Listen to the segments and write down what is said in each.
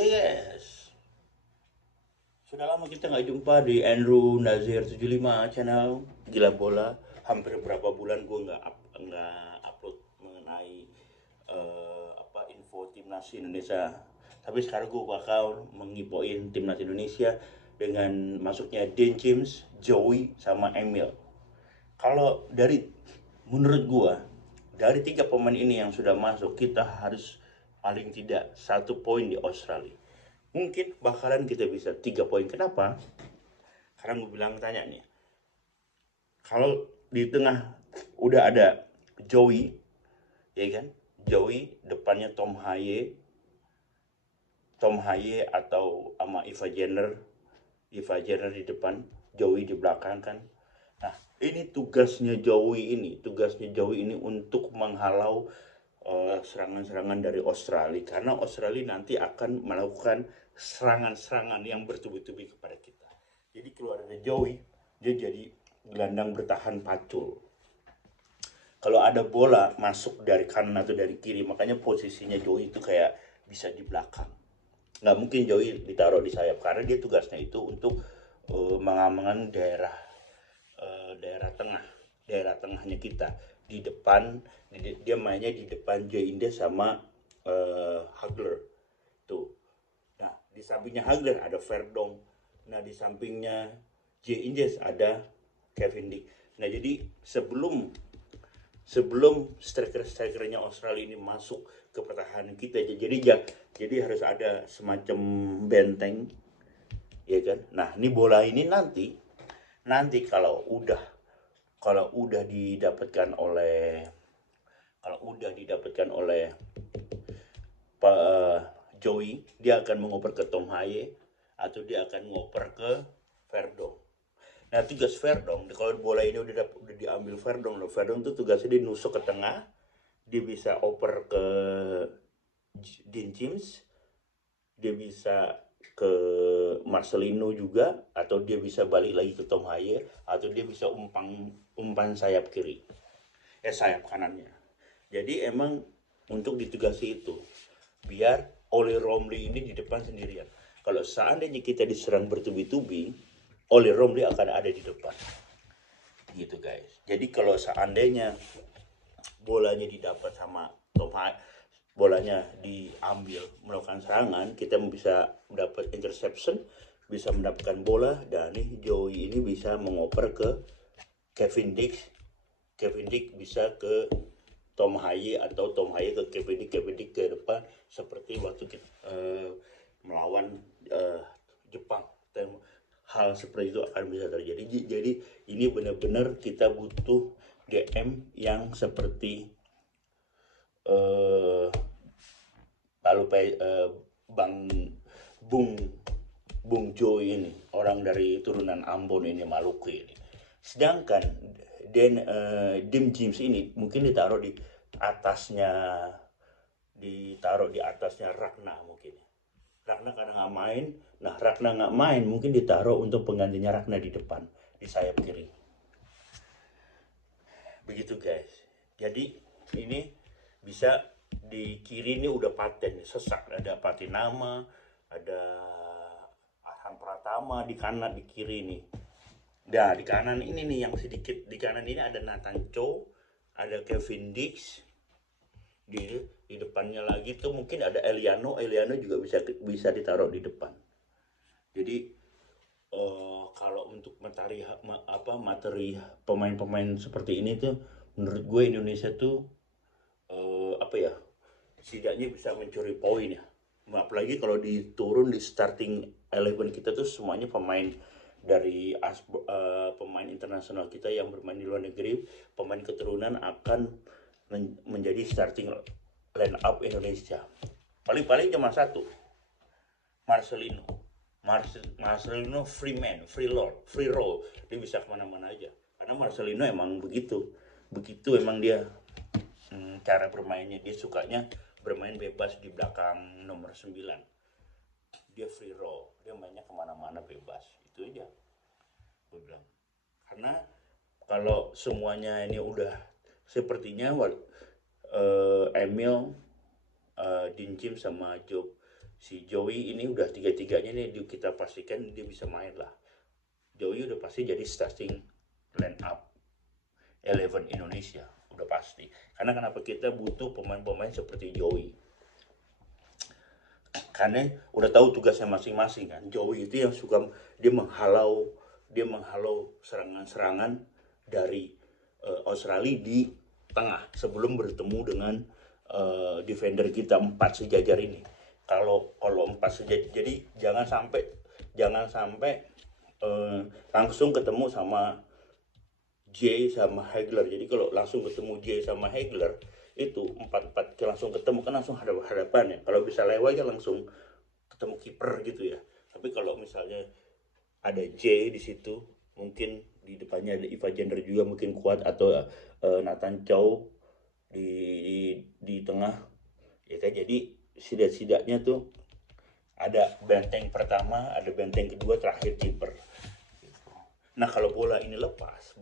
Yes, sudah lama kita nggak jumpa di Andrew Nazir 75 channel Gila Bola. Hampir berapa bulan gue nggak upload mengenai info timnas Indonesia. Tapi sekarang gue bakal mengipoin timnas Indonesia dengan masuknya Dean James, Joey, sama Emil. Kalau menurut gue, dari tiga pemain ini yang sudah masuk, kita harus paling tidak 1 poin di Australia. Mungkin bakalan kita bisa 3 poin. Kenapa? Karena gue bilang tanya nih, kalau di tengah udah ada Joey, ya kan? Joey depannya Tom Haye atau sama Eva Jenner di depan, Joey di belakang kan. Nah, ini tugasnya Joey ini untuk menghalau serangan-serangan dari Australia, karena Australia nanti akan melakukan serangan-serangan yang bertubi-tubi kepada kita. Jadi keluar dari Joey, dia jadi gelandang bertahan pacul. Kalau ada bola masuk dari kanan atau dari kiri, makanya posisinya Joey itu kayak bisa di belakang. Nggak mungkin Joey ditaruh di sayap, karena dia tugasnya itu untuk mengamankan daerah tengah, daerah tengahnya kita di depan. Dia mainnya di depan Joe Indes sama Hagler tuh. Nah, di sampingnya Hagler ada Verdong. Nah, di sampingnya Joe Indes ada Kevin Dick. Nah, jadi sebelum strikernya Australia ini masuk ke pertahanan kita, jadi harus ada semacam benteng, ya kan. Nah, ini bola ini nanti kalau udah didapatkan oleh Joey, dia akan mengoper ke Tom Haye atau dia akan ngoper ke Verdong. Nah, tugas Verdong, kalau bola ini udah diambil Verdong, Verdong tuh tugasnya dia nusuk ke tengah, dia bisa oper ke Dean James, dia bisa ke Marcelino juga, atau dia bisa balik lagi ke Tom Haye, atau dia bisa umpan sayap kiri, sayap kanannya. Jadi emang untuk ditugasi itu, biar Oli Romley ini di depan sendirian. Kalau seandainya kita diserang bertubi-tubi, Oli Romley akan ada di depan. Gitu guys. Jadi kalau seandainya bolanya didapat sama Tom Haye, bolanya diambil melakukan serangan, kita bisa mendapat interception, bisa mendapatkan bola, dan nih Joey ini bisa mengoper ke Kevin Dick. Kevin Dick bisa ke Tom Haye, atau Tom Haye ke Kevin Dick ke depan, seperti waktu kita melawan Jepang. Hal seperti itu akan bisa terjadi. Jadi ini benar-benar kita butuh DM yang seperti lalu Bang Bung Bung Joy ini, orang dari turunan Ambon ini, Maluku ini. Sedangkan Dim James ini mungkin ditaruh di atasnya Ragna mungkin. Ragna karena nggak main, nah Ragna nggak main mungkin ditaruh untuk penggantinya Ragna di depan, di sayap kiri. Begitu guys. Jadi ini bisa di kiri ini udah paten, sesak, ada Patinama, ada Arhan Pratama di kanan, di kiri nih. Nah, di kanan ini nih yang sedikit, di kanan ini ada Nathan Chow, ada Kevin Dix, di depannya lagi tuh mungkin ada Eliano juga bisa ditaruh di depan. Jadi kalau untuk materi pemain-pemain seperti ini tuh, menurut gue Indonesia tuh setidaknya bisa mencuri poin ya. Apalagi kalau diturun di starting 11 kita tuh semuanya pemain dari pemain internasional kita yang bermain di luar negeri, pemain keturunan akan menjadi starting line up Indonesia. Paling-paling cuma satu, Marcelino. Marcelino free man, free roll, dia bisa kemana-mana aja. Karena Marcelino emang begitu emang dia cara bermainnya. Dia sukanya bermain bebas di belakang nomor 9. Dia free roll, dia mainnya kemana-mana bebas, itu aja gue bilang. Karena kalau semuanya ini udah sepertinya Emil, Dinjim sama si Joey ini udah tiga-tiganya nih kita pastikan dia bisa main lah. Joey udah pasti jadi starting line up 11 Indonesia, udah pasti. Karena kenapa kita butuh pemain-pemain seperti Joey? Karena udah tahu tugasnya masing-masing kan. Joey itu yang suka dia menghalau serangan-serangan dari Australia di tengah sebelum bertemu dengan defender kita 4 sejajar ini. Kalau 4 sejajar, jadi jangan sampai langsung ketemu sama J sama Hagler. Jadi kalau langsung ketemu J sama Hagler itu 4-4 langsung ketemu kan langsung hadapan ya. Kalau bisa lewat kan langsung ketemu kiper gitu ya. Tapi kalau misalnya ada J di situ, mungkin di depannya ada Iva Gender juga mungkin kuat, atau Nathan Chow di tengah ya kan. Jadi setidaknya tuh ada benteng pertama, ada benteng kedua, terakhir kiper. Nah kalau bola ini lepas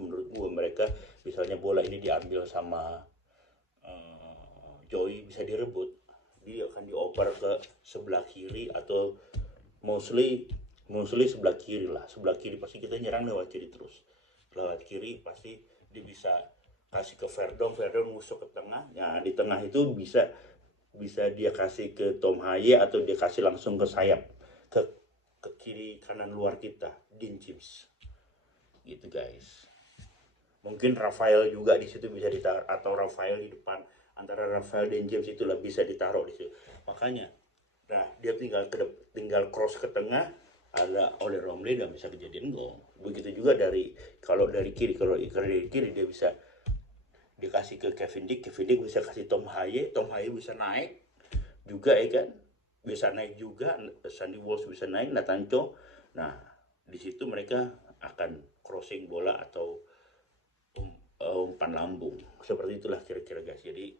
menurut gue mereka, misalnya bola ini diambil sama Joey, bisa direbut, dia akan dioper ke sebelah kiri atau mostly sebelah kiri lah. Sebelah kiri pasti kita nyerang lewat kiri terus. Lewat kiri pasti dia bisa kasih ke Verdong musuk ke tengah. Nah di tengah itu bisa dia kasih ke Tom Haye atau dia kasih langsung ke sayap ke kiri kanan luar kita, Dean James. Gitu guys. Mungkin Rafael juga di situ bisa ditaruh, atau Rafael di depan, antara Rafael dan James itulah bisa ditaruh di situ. Makanya nah dia tinggal cross ke tengah, ada oleh Romley dan bisa kejadian gol. Begitu juga kalau dari kiri dia bisa dikasih ke Kevin Dick bisa kasih Tom Haye bisa naik juga ya kan, bisa naik juga, Sandy Walsh bisa naik, Nathan Chow. Nah di situ mereka akan crossing bola atau umpan lambung, seperti itulah kira-kira guys. Jadi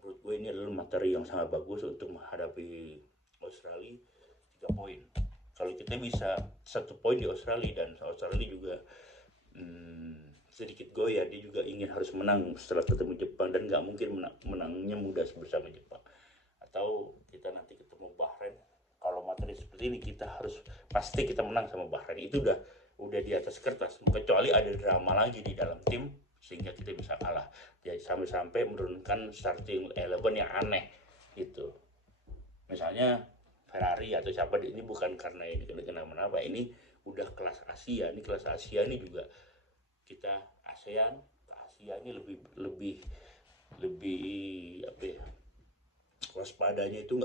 menurut gue ini adalah materi yang sangat bagus untuk menghadapi Australia. 3 poin, kalau kita bisa 1 poin di Australia, dan Australia juga sedikit goyah, dia juga ingin harus menang setelah ketemu Jepang, dan nggak mungkin menangnya mudah bersama Jepang. Atau kita nanti ketemu Bahrain, kalau materi seperti ini pasti kita menang sama Bahrain, itu udah di atas kertas, kecuali ada drama lagi di dalam tim sehingga kita bisa kalah. Jadi sampai menurunkan starting 11 yang aneh gitu. Misalnya Ferrari atau siapa, ini bukan karena ini kenapa, ini udah kelas Asia. Ini kelas Asia ini juga kita ASEAN ke Asia ini lebih apa ya, waspadanya itu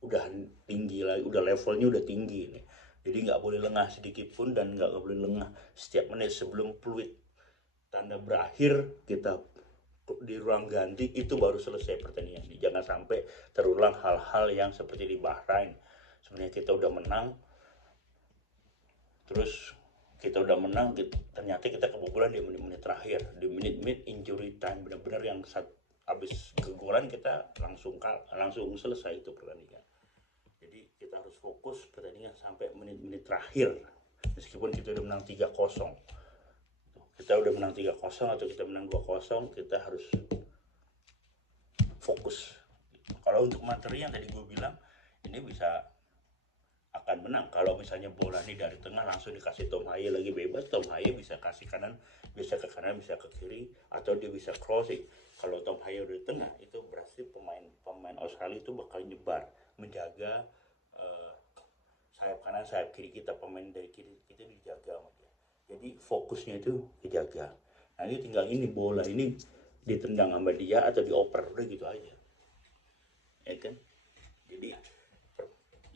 udah tinggi lagi, udah levelnya udah tinggi nih. Jadi nggak boleh lengah sedikit pun, dan nggak boleh lengah setiap menit. Sebelum peluit tanda berakhir kita di ruang ganti, itu baru selesai pertandingan. Jangan sampai terulang hal-hal yang seperti di Bahrain. Sebenarnya kita udah menang, terus ternyata kita kebobolan di menit-menit terakhir, di menit-menit injury time, benar-benar yang habis kegolan kita langsung selesai itu pertandingan. Jadi kita harus fokus pertandingan sampai menit-menit terakhir. Meskipun kita udah menang 3-0, atau kita menang 2-0, kita harus fokus. Kalau untuk materi yang tadi gue bilang, ini bisa akan menang kalau misalnya bola ini dari tengah langsung dikasih Tom Haye lagi bebas. Tom Haye bisa kasih kanan, bisa ke kanan, bisa ke kiri, atau dia bisa crossing. Kalau Tom Haye udah di tengah, itu berarti pemain Australia itu bakal nyebar, menjaga sayap kanan, sayap kiri kita, pemain dari kiri kita dijaga sama dia. Jadi fokusnya itu dijaga. Nah ini tinggal bola ini ditendang sama dia atau dioper, udah gitu aja, ya kan.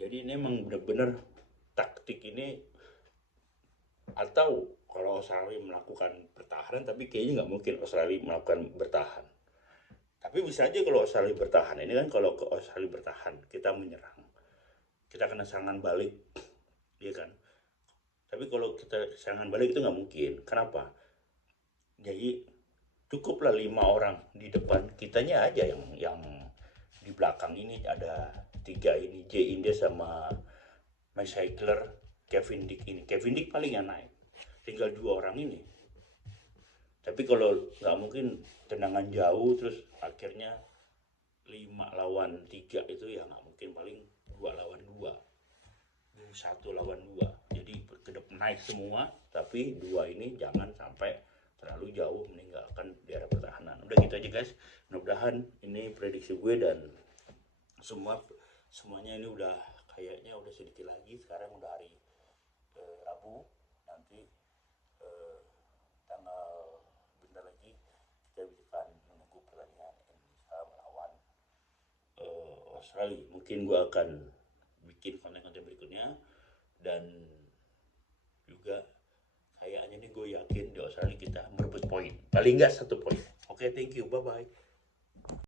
Jadi ini memang benar-benar taktik ini. Atau kalau Australia melakukan pertahanan, tapi kayaknya nggak mungkin Australia melakukan bertahan. Tapi bisa aja kalau Australia bertahan. Ini kan kalau ke Australia bertahan, kita menyerang, kita kena serangan balik, ya kan. Tapi kalau kita serangan balik itu nggak mungkin. Kenapa? Jadi cukuplah 5 orang di depan, kitanya aja yang di belakang ini ada 3 ini, J India sama Max Hagler, Kevin Dick ini. Kevin Dick paling yang naik, tinggal 2 orang ini. Tapi kalau nggak mungkin tendangan jauh terus akhirnya 5 lawan 3 itu ya nggak mungkin. mungkin paling 2 lawan 2, 1 lawan 2. Jadi kedep naik semua, tapi 2 ini jangan sampai terlalu jauh meninggalkan daerah pertahanan. Udah gitu aja guys. Mudah-mudahan ini prediksi gue, dan semuanya ini udah kayaknya udah sedikit lagi. Sekarang udah hari Rabu, nanti tanggal bentar lagi kita akan menunggu pertandingan Indonesia melawan Australia. Mungkin gue akan bikin konten-konten berikutnya, dan juga kayaknya nih gue yakin di Australia kita merebut poin, paling nggak 1 poin. Oke, thank you, bye bye.